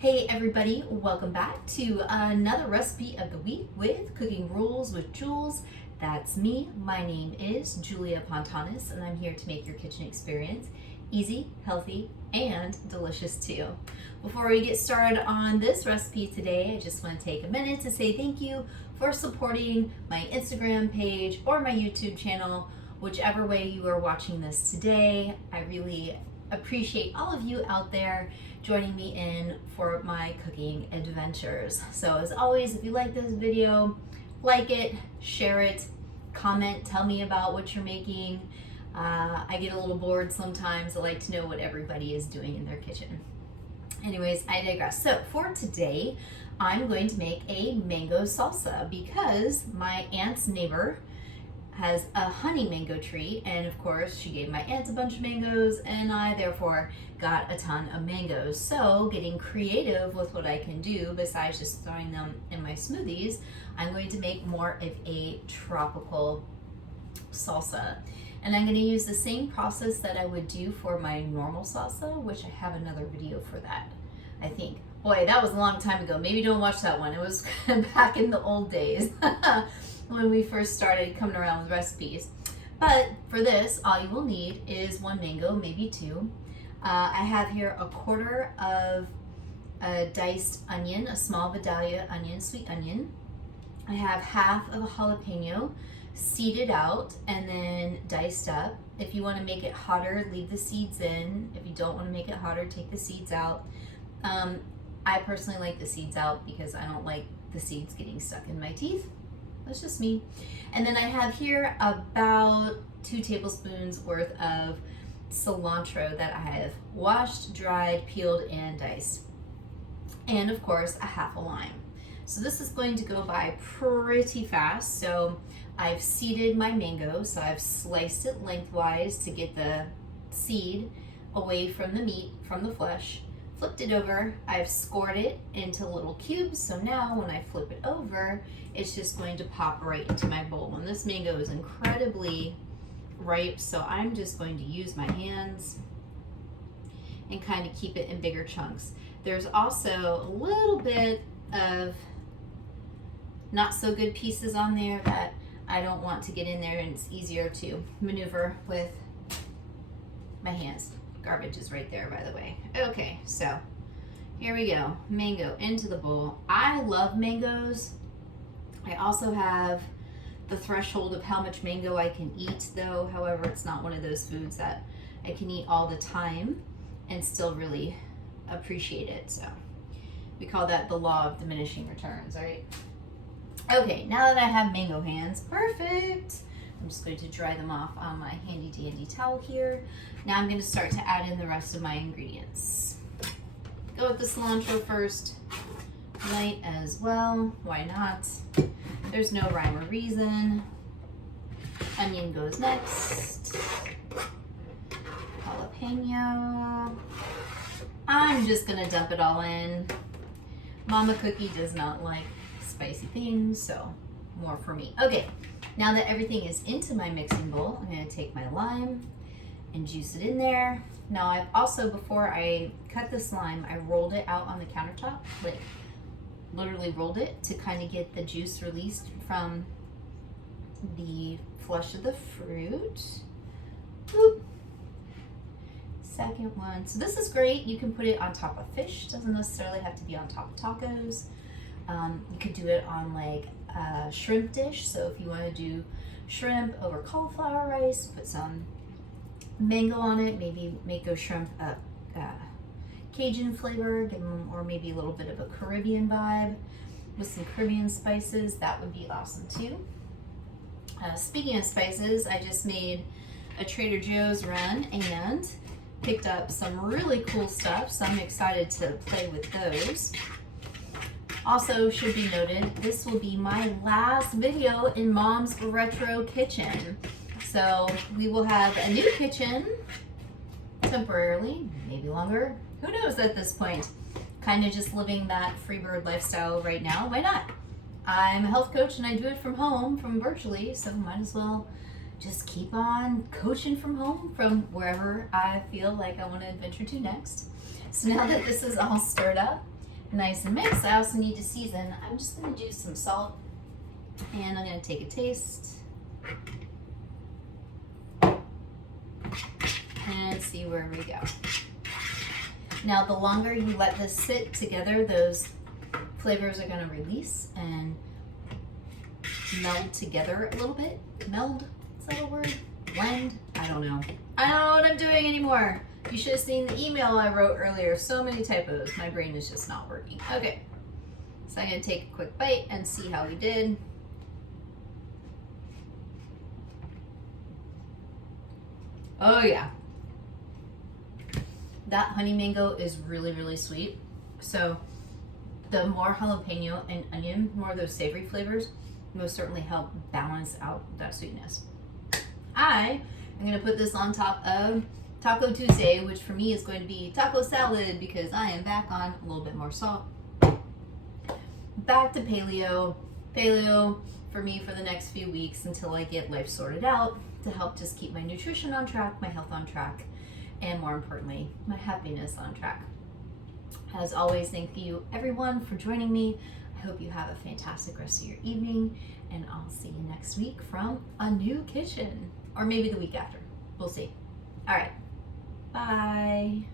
Hey everybody, welcome back to another recipe of the week with Cooking Rules with Jules. That's me. My name is Julia Pontanis and I'm here to make your kitchen experience easy, healthy, and delicious too. Before we get started on this recipe today, I just want to take a minute to say thank you for supporting my Instagram page or my YouTube channel, whichever way you are watching this today. I really appreciate all of you out there joining me in for my cooking adventures. So as always, if you like this video, like it, share it, comment, tell me about what you're making. I get a little bored sometimes. I like to know what everybody is doing in their kitchen. Anyways, I digress. So for today, I'm going to make a mango salsa because my aunt's neighbor has a honey mango tree, and of course she gave my aunt a bunch of mangoes and I therefore got a ton of mangoes. So getting creative with what I can do besides just throwing them in my smoothies, I'm going to make more of a tropical salsa. And I'm going to use the same process that I would do for my normal salsa, which I have another video for that, I think. Boy, that was a long time ago. Maybe don't watch that one. It was back in the old days when we first started coming around with recipes. But for this, all you will need is one mango, maybe two. I have here a quarter of a diced onion, a small Vidalia onion, sweet onion. I have half of a jalapeno seeded out and then diced up. If you want to make it hotter, leave the seeds in. If you don't want to make it hotter, take the seeds out. I personally like the seeds out because I don't like the seeds getting stuck in my teeth. That's just me. And then I have here about 2 tablespoons worth of cilantro that I have washed, dried, peeled, and diced. And of course, a half a lime. So this is going to go by pretty fast. So I've seeded my mango, so I've sliced it lengthwise to get the seed away from the meat, from the flesh. Flipped it over, I've scored it into little cubes, so now when I flip it over, it's just going to pop right into my bowl. And this mango is incredibly ripe, so I'm just going to use my hands and kind of keep it in bigger chunks. There's also a little bit of not so good pieces on there that I don't want to get in there, and it's easier to maneuver with my hands. Garbage is right there, by the way. Okay, so here we go. Mango into the bowl. I love mangoes. I also have the threshold of how much mango I can eat, though. However, it's not one of those foods that I can eat all the time and still really appreciate it. So we call that the law of diminishing returns, right? Okay, now that I have mango hands, perfect. I'm just going to dry them off on my handy dandy towel here. Now I'm going to start to add in the rest of my ingredients. Go with the cilantro first, light as well, why not? There's no rhyme or reason. Onion goes next. Jalapeno. I'm just going to dump it all in. Mama Cookie does not like spicy things, so more for me. Okay. Now that everything is into my mixing bowl, I'm going to take my lime and juice it in there. Now I've also, before I cut this lime, I rolled it out on the countertop, like literally rolled it to kind of get the juice released from the flesh of the fruit. Boop. Second one. So this is great. You can put it on top of fish. Doesn't necessarily have to be on top of tacos. You could do it on like a shrimp dish. So if you want to do shrimp over cauliflower rice, put some mango on it, maybe make those shrimp Cajun flavor, give them, or maybe a little bit of a Caribbean vibe with some Caribbean spices. That would be awesome too. Speaking of spices, I just made a Trader Joe's run and picked up some really cool stuff, so I'm excited to play with those. Also, should be noted, this will be my last video in Mom's Retro Kitchen. So we will have a new kitchen temporarily, maybe longer. Who knows at this point? Kind of just living that freebird lifestyle right now. Why not? I'm a health coach and I do it from home, from virtually, so might as well just keep on coaching from home, from wherever I feel like I want to adventure to next. So now that this is all stirred up, nice and mixed. I also need to season. I'm just gonna do some salt and I'm gonna take a taste and see where we go. Now, the longer you let this sit together, those flavors are gonna release and meld together a little bit. Meld, is that a word? Blend? I don't know. I don't know what I'm doing anymore. You should have seen the email I wrote earlier. So many typos. My brain is just not working. Okay, so I'm gonna take a quick bite and see how we did. Oh yeah. That honey mango is really, really sweet. So the more jalapeno and onion, more of those savory flavors, most certainly help balance out that sweetness. I am gonna put this on top of Taco Tuesday, which for me is going to be taco salad because I am back on a little bit more salt. Back to paleo. Paleo for me for the next few weeks until I get life sorted out to help just keep my nutrition on track, my health on track, and more importantly, my happiness on track. As always, thank you everyone for joining me. I hope you have a fantastic rest of your evening, and I'll see you next week from a new kitchen, or maybe the week after. We'll see. All right, bye.